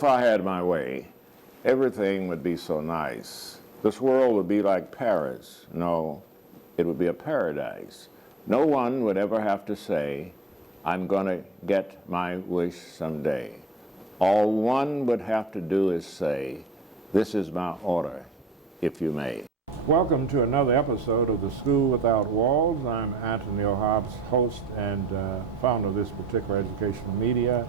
If I had my way, everything would be so nice. This world would be like Paris. No, it would be a paradise. No one would ever have to say, I'm going to get my wish someday. All one would have to do is say, this is my order, if you may. Welcome to another episode of The School Without Walls. I'm Anthony O'Hobbs, host and founder of this particular educational media.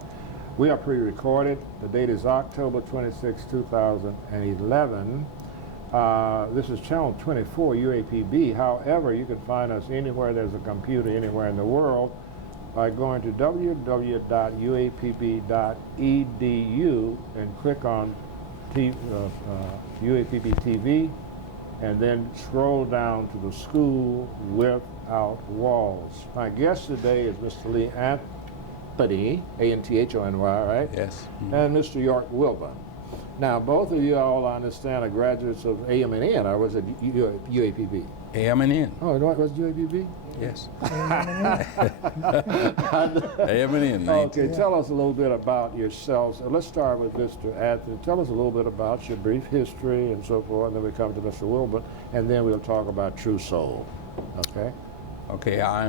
We are pre-recorded. The date is October 26, 2011. This is channel 24, UAPB. However, you can find us anywhere there's a computer, anywhere in the world, by going to www.uapb.edu and click on UAPB TV, and then scroll down to the School Without Walls. My guest today is Mr. Lee Anthony, A-N-T-H-O-N-Y, right? Yes. And Mr. York Wilborn. Now, both of you all, I understand, are graduates of AM&N, or was it UAPB? AM&N. Oh, what was UAPB? Yes. AM&N. Okay, tell us a little bit about yourselves. Let's start with Mr. Anthony. Tell us a little bit about your brief history and so forth, and then we come to Mr. Wilborn, and then we'll talk about True Soul. Okay? Okay, I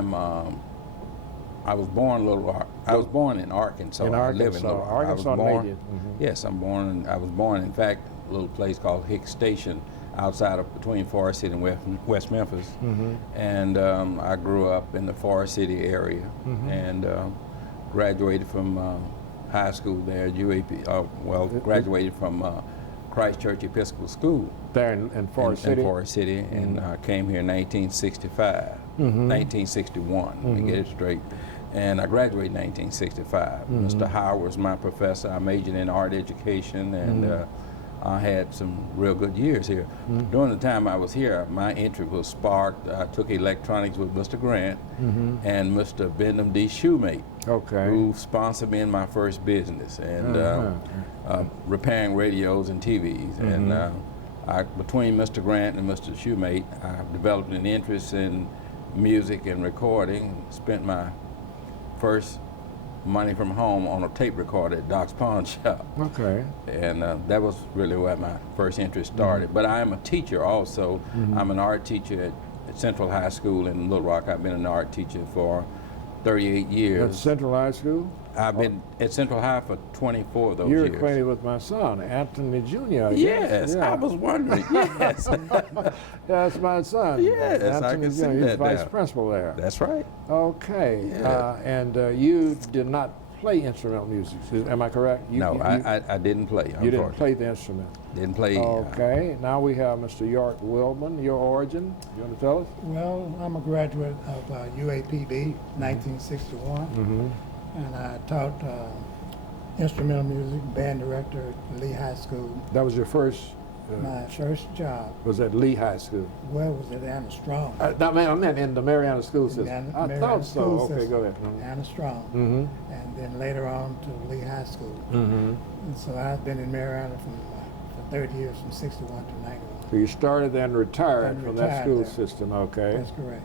was born in Little Rock. I was born in Arkansas. In Arkansas. I live in Little Rock. Arkansas native. Yes, I was born, in fact, a little place called Hicks Station, outside of between Forest City and West Memphis. And I grew up in the Forest City area and graduated from high school there at UAP, graduated from Christ Church Episcopal School. There in Forest City? In Forest City, and I came here in 1965, 1961, let me get it straight. And I graduated in 1965. Mr. Howard was my professor. I majored in art education, and I had some real good years here. During the time I was here, my interest was sparked. I took electronics with Mr. Grant and Mr. Benham D. Shoemate, who sponsored me in my first business, and repairing radios and TVs. And between Mr. Grant and Mr. Shoemate, I developed an interest in music and recording. Spent my first money from home on a tape recorder at Doc's Pawn Shop. Okay. And that was really where my first interest started. But I am a teacher also. I'm an art teacher at Central High School in Little Rock. I've been an art teacher for 38 years. At Central High School? I've been at Central High for 24 of those years. You're acquainted with my son, Anthony Jr. Yes, I was wondering, yes. That's my son. Yes, Anthony I can Jr. see He's that vice now. principal there. That's right. Okay, Yeah. and you did not play instrumental music, am I correct? I didn't play. You didn't play the instrument? Didn't play. Okay, now we have Mr. York Wilborn. Your origin, you want to tell us? Well, I'm a graduate of UAPB, 1961, and I taught instrumental music, band director at Lee High School. That was your first? My first job Was at Lee High School? well was at Anna Strong. I meant in the Mariana school system. I thought so. Okay, go ahead. Anna Strong, and then later on to Lee High School. And so I've been in Mariana for 30 years, from 61 to 91. So you started then retired from that school there. system, okay? That's correct.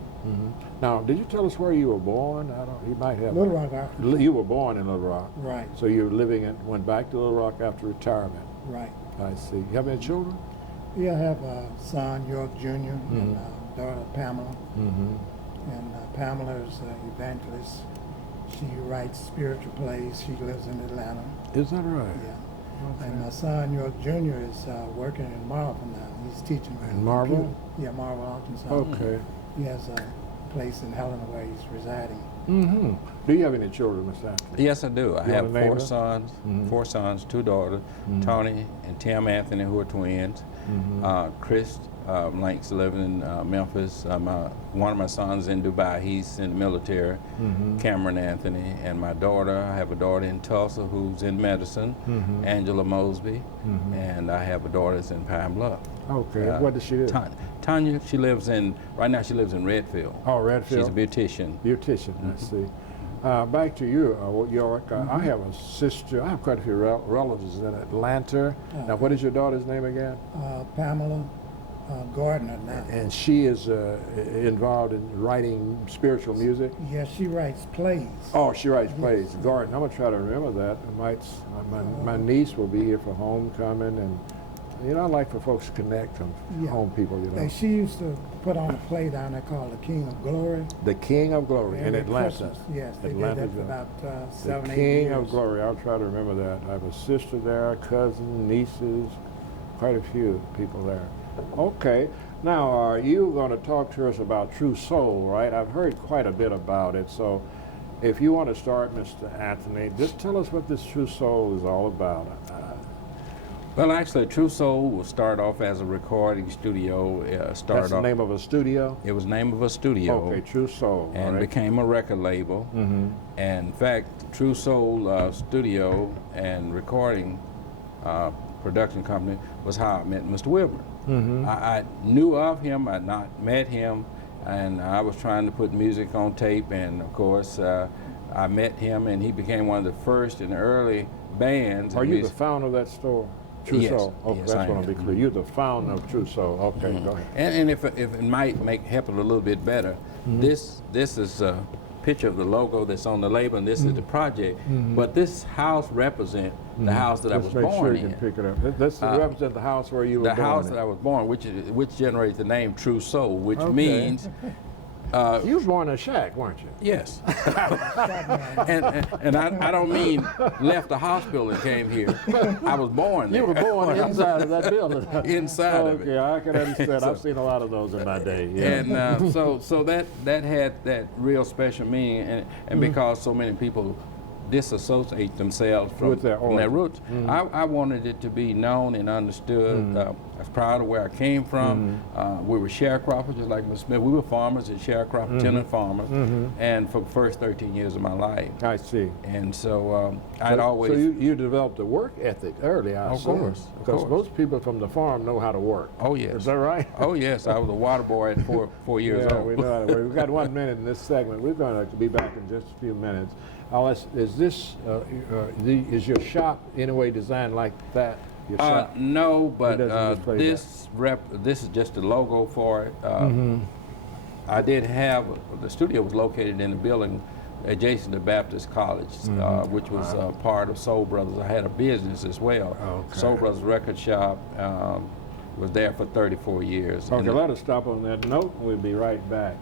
Now, did you tell us where you were born? You might have. Little Rock, Arkansas. You were born in Little Rock. Right, So you went back to Little Rock after retirement. right. I see. You have any children? Yeah, I have a son, York Jr., and a daughter, Pamela. And Pamela is an evangelist. She writes spiritual plays. She lives in Atlanta. Is that right? Yeah. Okay. And my son, York Jr., is working in Marvel now. He's teaching. In Marvel? computer. Yeah, Marvel, Arkansas. Okay. He has a place in Helena where he's residing. Do you have any children, Mr. Anthony? Yes, I do. I You have wanna name four sons, 2 daughters, Tony and Tim Anthony, who are twins. Chris Lanks living in Memphis. One of my sons in Dubai. He's in the military. Cameron Anthony, and my daughter. I have a daughter in Tulsa who's in medicine, Angela Mosby, and I have a daughter that's in Pine Bluff. Okay. What does she do? Tanya, right now she lives in Redfield. Oh, Redfield. She's a beautician. Beautician, I see. Back to you, York. I have a sister. I have quite a few relatives in Atlanta. Now, what is your daughter's name again? Pamela gardener now. And she is involved in writing spiritual music? Yes, she writes plays. Oh, she writes plays. Garden. I'm going to try to remember that. My niece will be here for homecoming, and you know, I like for folks to connect from home people, you know. She used to put on a play down there called The King of Glory. The King of Glory in Every Atlanta. Christmas. Yes, they Atlanta, did that for about 7, The 8 King years. of Glory. I'll try to remember that. I have a sister there, cousin, nieces, quite a few people there. Okay. Now, you're going to talk to us about True Soul, right? I've heard quite a bit about it. So if you want to start, Mr. Anthony, just tell us what this True Soul is all about. Well, actually, True Soul will start off as a recording studio. That's the name of a studio? It was the name of a studio. Okay, True Soul. And all right. became a record label. Mm-hmm. And in fact, True Soul studio and recording production company was how I met Mr. Wilborn. Mm-hmm. I knew of him, I'd not met him, and I was trying to put music on tape, and of course, I met him, and he became one of the first and early bands. Are you the founder of that store? True Yes. Soul. Okay, Yes, that's I what I'll be am. clear. You're the founder of True Soul. Okay, go ahead. And if it might help it a little bit better, this is a picture of the logo that's on the label, and this is the project. But this house represents the house that I was Let's make sure born you can in. pick it up. This represents the house where you were The born house in. that I was born, which generates the name True Soul, which Okay. means You was born in a shack, weren't you? yes. and I don't mean left the hospital and came here. I was born there. You were born inside of that building. Inside of it. Okay, I can understand. So- I've seen a lot of those in my day. Yeah. And so that had that real special meaning, and because so many people disassociate themselves from With their from their origin. roots, I wanted it to be known and understood. I was proud of where I came from. We were sharecroppers, just like Mr. Smith. We were farmers and sharecroppers, tenant farmers, and for the first 13 years of my life. I see. And so I'd always. So you developed a work ethic early, I Of assume. course, of Because course. most people from the farm know how to work. Oh yes. Is that right? Oh yes, I was a water boy at four years Yeah, old. we know how to work. We've got 1 minute in this segment. We're going to be back in just a few minutes. Is this is your shop in a way designed like that? Your shop? No, but doesn't display this is just the logo for it. I did have the studio was located in a building adjacent to Baptist College, which was part of Soul Brothers. I had a business as well. Okay. Soul Brothers Record Shop was there for 34 years. Okay, And let us stop on that note. We'll be right back.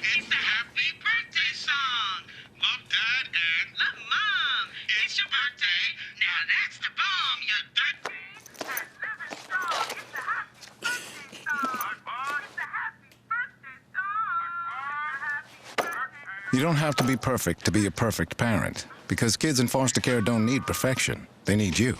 It's the happy birthday song. Love Dad and love Mom. It's your birthday. Now that's the bomb. Your 13 and living strong. It's the happy birthday song. It's the happy birthday song. It's the happy birthday. You don't have to be perfect to be a perfect parent, because kids in foster care don't need perfection. They need you.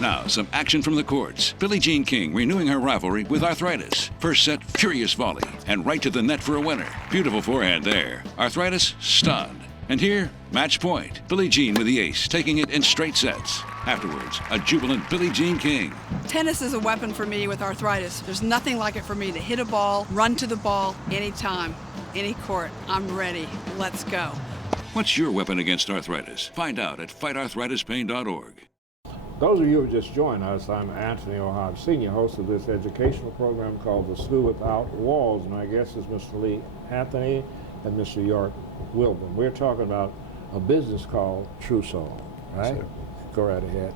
Now, some action from the courts. Billie Jean King renewing her rivalry with Arthritis. First set, furious volley, and right to the net for a winner. Beautiful forehand there. Arthritis, stunned. And here, match point. Billie Jean with the ace, taking it in straight sets. Afterwards, a jubilant Billie Jean King. Tennis is a weapon for me with arthritis. There's nothing like it for me to hit a ball, run to the ball, anytime, any court. I'm ready. Let's go. What's your weapon against arthritis? Find out at fightarthritispain.org. Those of you who just joined us, I'm Anthony O'Hara, senior host of this educational program called The School Without Walls. And my guest is Mr. Lee Anthony and Mr. York Wilborn. We're talking about a business called True Soul, right? Sure. Go right ahead.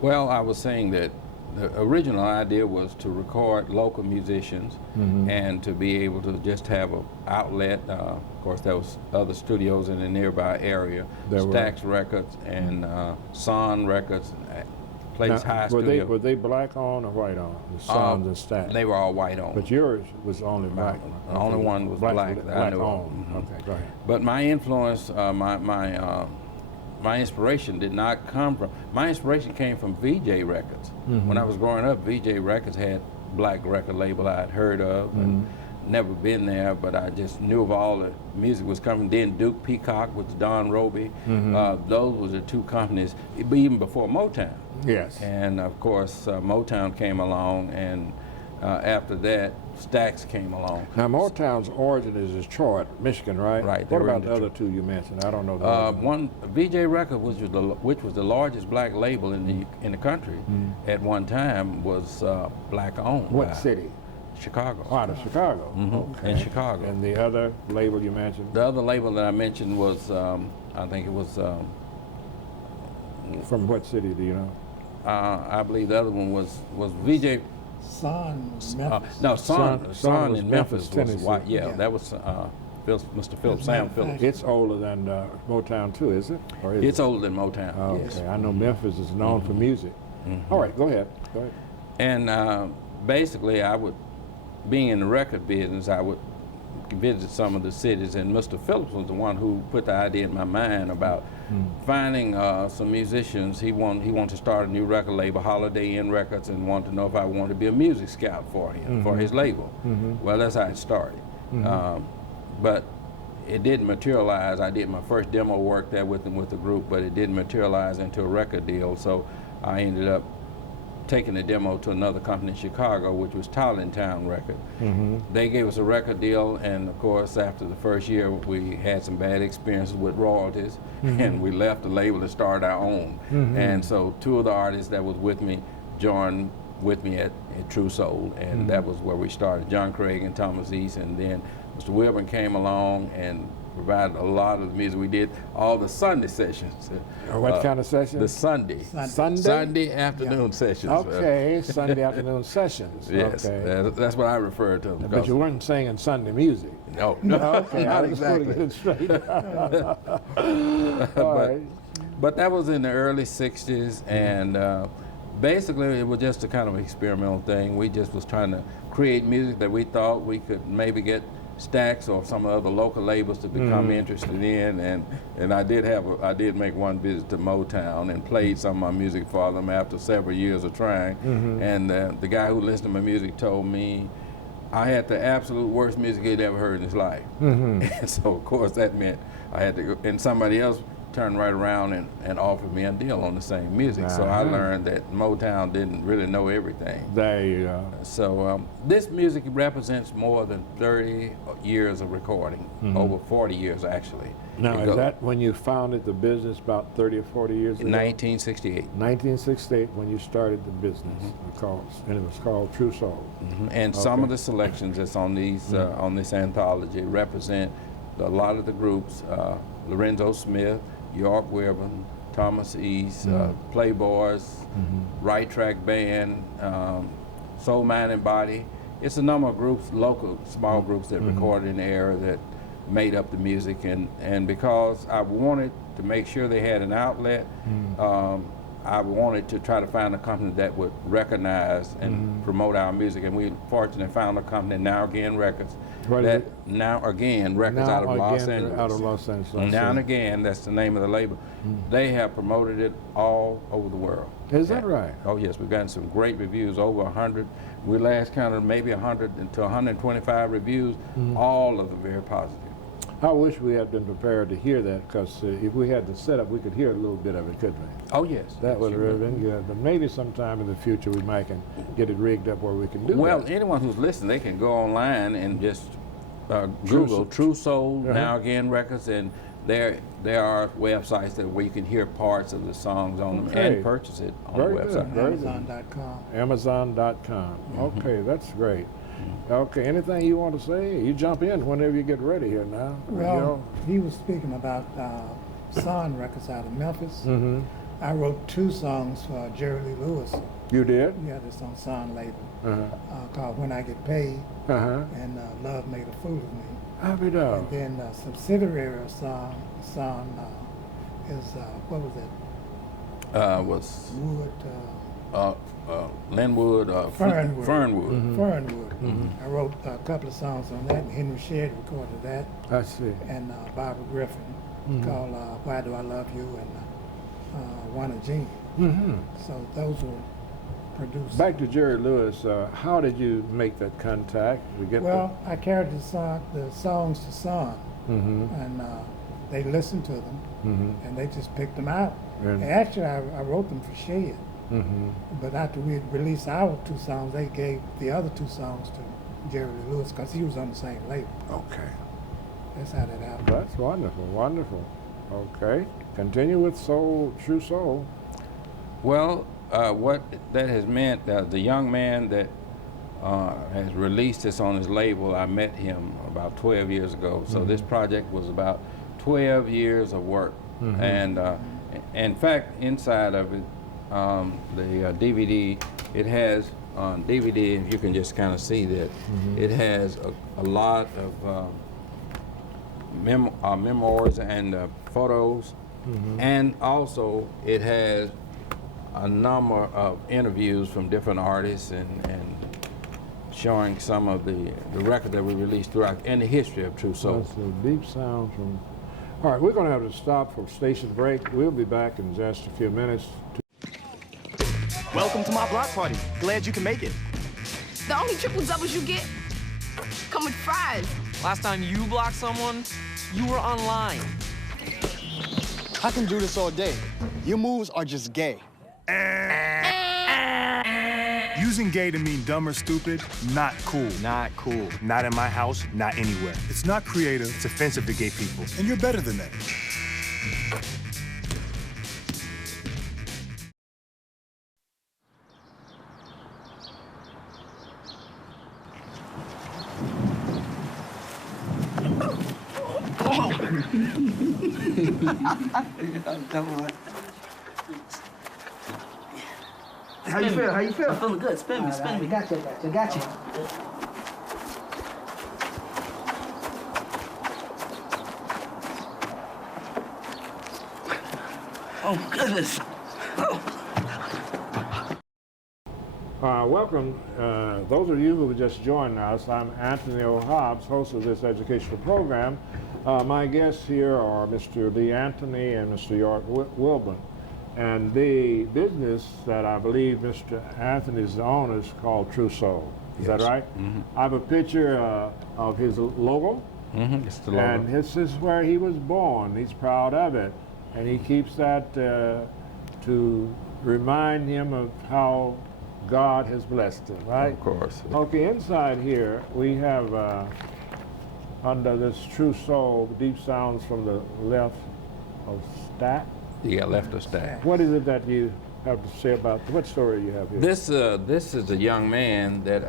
Well, I was saying that the original idea was to record local musicians and to be able to just have an outlet. Of course, there was other studios in the nearby area, There were. Stax Records and Son Records, Place High were Studio. they black on or white on? The Sons and Stax. They were all white on. But yours was only black. The only one was black that I knew of. Okay, go ahead. But my influence, my inspiration did not come from, my inspiration came from VJ Records. When I was growing up, VJ Records had black record label I'd heard of and never been there, but I just knew of all the music was coming. Then Duke Peacock with Don Roby. Those were the two companies, even before Motown. Yes. And of course, Motown came along, and After that, Stax came along. Now, Motown's origin is Detroit, Michigan, right? Right, they What were in about the other Detroit. two you mentioned? I don't know. The other one. One VJ Records, which was the largest black label in the country at one time, was black owned. What by city? Chicago. Oh, out of Chicago. Okay. In Chicago. And the other label you mentioned? The other label that I mentioned was, I think it was, From what city do you know? I believe the other one was VJ. Son, Memphis. No, Son Son was in Memphis, Memphis was Tennessee. white. Yeah, Yeah. that was Mr. Phillips, Sam Phillips. It's older than Motown too, is it? Or is It's it? older than Motown. Oh, Yes. okay. I know Memphis is known for music. All right, go ahead. Go ahead. And basically, being in the record business, I would visit some of the cities, and Mr. Phillips was the one who put the idea in my mind about finding some musicians. He wanted to start a new record label, Holiday Inn Records, and wanted to know if I wanted to be a music scout for him, for his label. Well, that's how it started. But it didn't materialize. I did my first demo work there with him with the group, but it didn't materialize into a record deal, so I ended up taking the demo to another company in Chicago, which was Town Record. They gave us a record deal, and of course, after the first year, we had some bad experiences with royalties, and we left the label and started our own. And so two of the artists that was with me joined with me at True Soul, and that was where we started, John Craig and Thomas East, and then Mr. Wilborn came along and provided a lot of the music. We did all the Sunday sessions. What kind of sessions? The Sunday. Sunday? Sunday afternoon sessions. Okay, Sunday afternoon sessions. Yes, Okay. that's what I refer to them. But because- you weren't singing Sunday music. No, Okay, I not was putting exactly. it straight. All right. But that was in the early 60s, and basically it was just a kind of experimental thing. We just was trying to create music that we thought we could maybe get Stax or some other local labels to become interested in, and I did make one visit to Motown and played some of my music for them after several years of trying, and the guy who listened to my music told me I had the absolute worst music he'd ever heard in his life. And so of course that meant I had to go, and somebody else turned right around and offered me a deal on the same music. So I learned that Motown didn't really know everything. There you go. So this music represents more than 30 years of recording, over 40 years actually. Now, It is goes- that when you founded the business about 30 or 40 years ago? in 1968. 1968, when you started the business, and it was called True Soul. And some of the selections that's on these on this anthology represent a lot of the groups: Lorenzo Smith, York Wilborn, Thomas East, Playboys, Right Track Band, Soul Mind and Body. It's a number of groups, local small groups that recorded in the era that made up the music, and because I wanted to make sure they had an outlet, I wanted to try to find a company that would recognize and promote our music, and we fortunately found a company, Now Again Records. What is that it? Now Again Records Now out of Los Again, Angeles. out of Los Angeles. Now and Again, that's the name of the label. They have promoted it all over the world. Is that right? Oh yes, we've gotten some great reviews, over 100. We last counted maybe 100 to 125 reviews, all of them very positive. I wish we had been prepared to hear that, because if we had the setup, we could hear a little bit of it, couldn't we? Oh yes. That would have Sure. really been good. But maybe sometime in the future we might can get it rigged up where we can do Well, that. anyone who's listening, they can go online and just Google True Soul, Now Again Records, and there are websites where you can hear parts of the songs on them Okay. and purchase it on Very the good. website. Very good. Amazon.com. Amazon.com. Okay, that's great. Okay, anything you want to say? You jump in whenever you get ready here now. Well, he was speaking about Son Records out of Memphis. Mm-hmm. I wrote 2 songs for Jerry Lee Lewis. You did? Yeah, this on Son label Uh-huh. called When I Get Paid Uh-huh. and Love Made a Fool of Me. Happy dog. And then a subsidiary of Son is, what was it? Was Wood, Linwood, Fernwood. Fernwood. Fernwood. I wrote a couple of songs on that, and Henry Shedd recorded that, I see. and Barbara Griffin called Why Do I Love You, and Wanna Jean. So those were produced. Back to Jerry Lewis, how did you make that contact? We get Well, I carried the songs to Son, and they listened to them, and they just picked them out. And- And actually, I wrote them for Shedd. But after we had released our 2 songs, they gave the other 2 songs to Jerry Lee Lewis because he was on the same label. Okay. That's how that happened. That's wonderful, wonderful. Okay. Continue with Soul, True Soul. Well, what that has meant, the young man that has released this on his label, I met him about 12 years ago. So this project was about 12 years of work. And in fact, inside of it, the DVD, it has on DVD, if you can just kind of see that, it has a lot of memoirs and photos, and also it has a number of interviews from different artists and showing some of the records that we released throughout and the history of True Soul. That's a deep sound from. All right, we're going to have to stop for station break. We'll be back in just a few minutes. Welcome to my block party. Glad you can make it. The only triple doubles you get come with fries. Last time you blocked someone, you were online. I can do this all day. Your moves are just gay. Using gay to mean dumb or stupid, not cool. Not cool. Not in my house, not anywhere. It's not creative, it's offensive to gay people. And you're better than that. How you feel? How you feel? I'm feeling good. Spin me, spin me. Gotcha. Oh, goodness. Welcome, those of you who have just joined us. I'm Anthony O'Hobbs, host of this educational program. My guests here are Mr. Lee Anthony and Mr. York Wilborn. And the business that I believe Mr. Anthony's owner is called True Soul. Is that right? I have a picture of his logo. It's the logo. And this is where he was born. He's proud of it. And he keeps that to remind him of how God has blessed him, right? Of course. Okay, inside here we have, under this True Soul, deep sounds from the left of Stack. Yeah, left of Stack. What is it that you have to say about, what story you have here? This is a young man that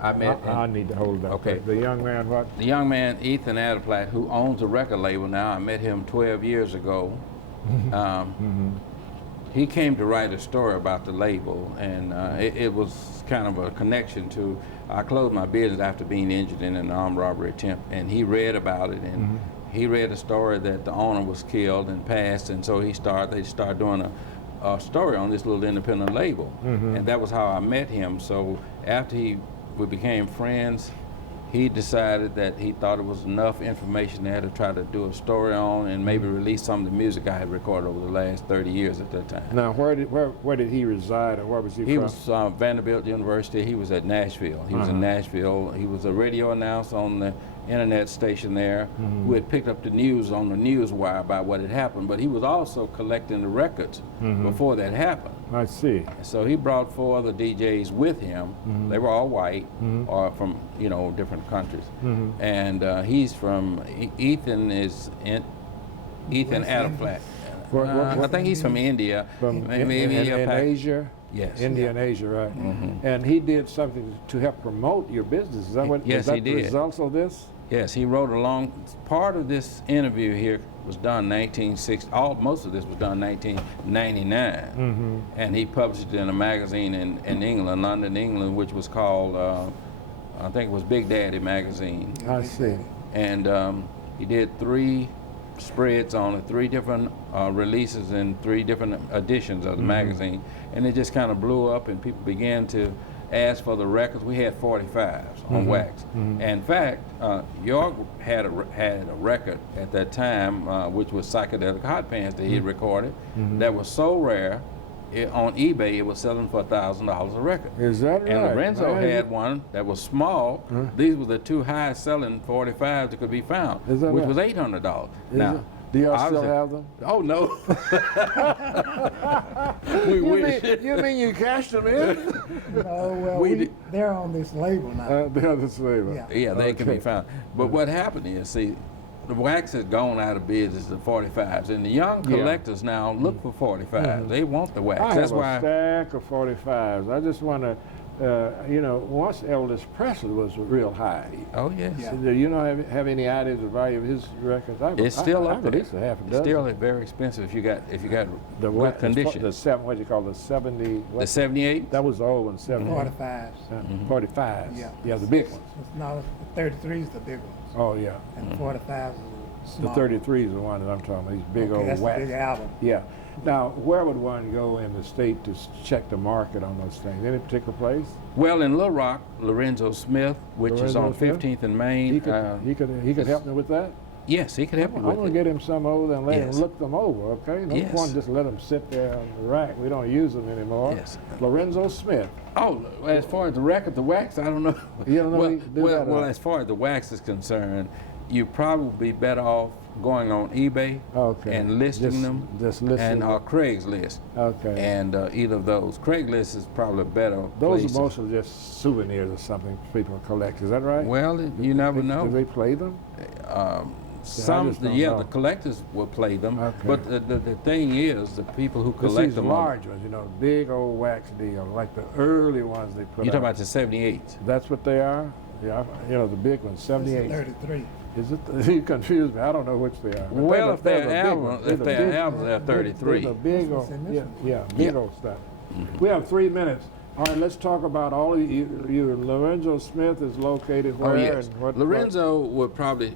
I met. I need to hold that. Okay. The young man what? The young man, Ethan Adderplatt, who owns a record label now. I met him 12 years ago. He came to write a story about the label, and it was kind of a connection to, I closed my business after being injured in an armed robbery attempt, and he read about it, and he read a story that the owner was killed and passed, and so they started doing a story on this little independent label, and that was how I met him. So after we became friends, he decided that he thought it was enough information there to try to do a story on and maybe release some of the music I had recorded over the last 30 years at that time. Now, where did he reside and where was he from? He was Vanderbilt University. He was at Nashville. He was in Nashville. He was a radio announcer on the internet station there who had picked up the news on the news wire about what had happened, but he was also collecting the records before that happened. I see. So he brought 4 other DJs with him. They were all white or from, different countries. And he's from, Ethan Adderplatt. I think he's from India. In Asia? Yes. India and Asia, right. And he did something to help promote your business. Is that what? Yes, is that he the did. Results of this? Yes, he wrote part of this interview here was done 1960, most of this was done 1999. And he published it in a magazine in England, London, England, which was called, I think it was Big Daddy magazine. I see. And he did 3 spreads on it, 3 different releases and 3 different editions of the magazine. And it just kind of blew up and people began to ask for the records. We had 45s on wax. In fact, York had a record at that time, which was Psychedelic Hot Pants that he had recorded, that was so rare, on eBay it was selling for $1,000 a record. Is that right? And Lorenzo had one that was small. These were the 2 highest selling 45s that could be found, which was $800. Now, Do y'all still Obviously. have them? Oh, no. We You wish. mean you cashed them in? No, well, they're on this label now. They're the label. Yeah. Yeah, they can be Okay. found. But what happened is, see, the wax has gone out of business, the 45s, and the young Yeah. collectors now look for 45s. They want the wax. I That's have why. a stack of 45s. I just want to, you know, once Elvis Presley was real high. Oh yes. Yeah. Do you know have any idea of the value of his records? It's still I up there. at least a half a It's dozen. still very expensive if you got the good condition. what do you call the 70? The 78. That was the old one, 70. 45s. 45s. Yeah. Yeah, the big ones. It's not, the 33's the big ones. Oh yeah. And the 45s are The small. 33 is the one that I'm talking about. These big Okay, old that's wax. the big album. Yeah. Now, where would one go in the state to check the market on those things? Any particular place? Well, in Little Rock, Lorenzo Smith, which is Lorenzo on Smith? 15th and Main. He could help me with that. Yes, he could help you I'm with going it. to get him some over there and let Yes. him look them over, okay? No Yes. point just let them sit there on the rack. We don't use them anymore. Yes. Lorenzo Smith. Oh, as far as the record, the wax, I don't know. You don't know well, he do well, that, well, as far as the wax is concerned, you'd probably be better off going on eBay Okay. and listing them, Just listing and them. Craigslist. Okay. And either of those. Craigslist is probably a better Those place. are mostly just souvenirs or something people collect. Is that right? Well, you never know. Do they play them? Some, just don't yeah, know. the collectors will play them. Okay. But the thing is, the people who It's collect these them. large ones, you know, the big old wax deal, like the early ones they put You're talking out. about the 78. That's what they are? Yeah, you know, the big ones, This is 78. 33. Is it? You confused me. I don't know which they are. But Well, if they're they're the big albums, ones. if the they're big- albums, they're 33. They're the big What's old, in this yeah, one? yeah, big Yeah. old stuff. We have 3 minutes. All right, let's talk about all of you. Lorenzo Smith is located where? Oh, yes. And what, Lorenzo would probably,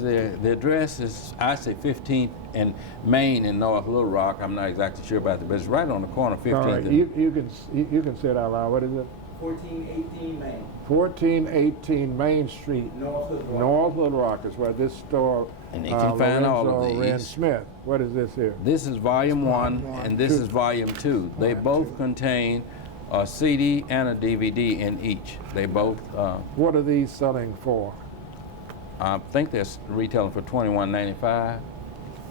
the address is, I say 15th and Main in North Little Rock. I'm not exactly sure about that, but it's right on the corner of 15th. All right, and, you can say it out loud. What is it? 1418 Main. 1418 Main Street, North Little Rock. North Little Rock is where this store. And you can find all of Lorenzo Wren these. Smith. What is this here? This is volume 1, and this is volume 2. They both contain a CD and a DVD in each. They both, What are these selling for? I think they're retailing for $21.95.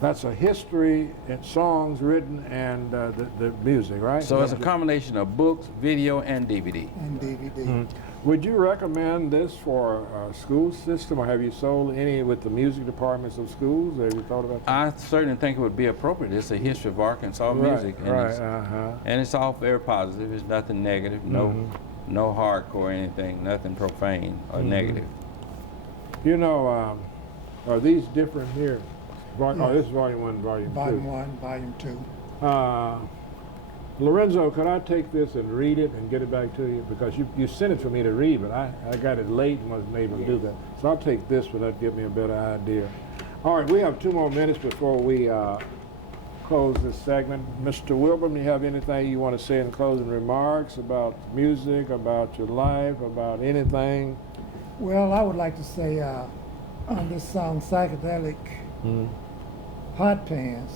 That's a history and songs written and the music, right? So it's a combination of books, video, and DVD. And DVD. Mm-hmm. Would you recommend this for a school system, or have you sold any with the music departments of schools? Have you thought about that? I certainly think it would be appropriate. It's a history of Arkansas music, and, Right, it's, uh-huh. and it's all very positive. It's nothing negative, no hardcore or anything, nothing profane or negative. You know, are these different here? Oh, this is volume 1, volume 2. Volume 1, Volume 2. Lorenzo, could I take this and read it and get it back to you? Because you sent it for me to read, but I got it late and wasn't able to do that. So I'll take this, but that'll give me a better idea. All right, we have 2 more minutes before we close this segment. Mr. Wilborn, do you have anything you want to say in closing remarks about music, about your life, about anything? Well, I would like to say on this song, Psychedelic Hot Pants,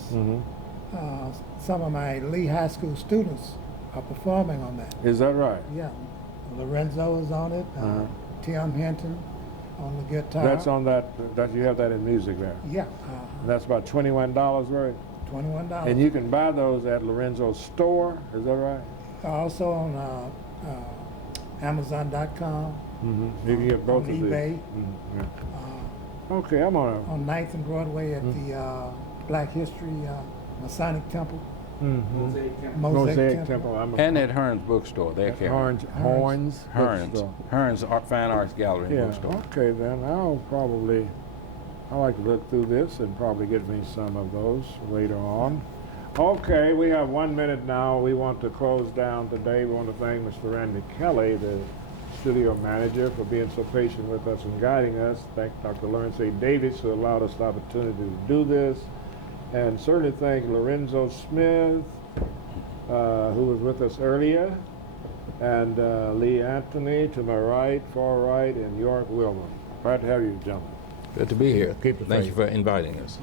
some of my Lee High School students are performing on that. Is that right? Yeah. Lorenzo is on it, Tim Hinton on the guitar. That's on that you have that in music there. Yeah. That's about $21 worth. $21. And you can buy those at Lorenzo's store, is that right? Also on Amazon.com. You can get both on of these. eBay. Okay, I'm on On 9th and Broadway at the Black History Masonic Temple. Mosaic Temple. And at Hearn's Bookstore, they're carrying. Horns. Hearn's Fine Arts Gallery and Bookstore. Okay, then I'll like to look through this and probably get me some of those later on. Okay, we have 1 minute now. We want to close down today. We want to thank Mr. Randy Kelly, the studio manager, for being so patient with us and guiding us. Thank Dr. Lawrence A. Davis, who allowed us the opportunity to do this. And certainly thank Lorenzo Smith, who was with us earlier, and Lee Anthony to my right, far right, and York Wilborn. Glad to have you, gentlemen. Good to be here. Keep the Thank faith. you for inviting us.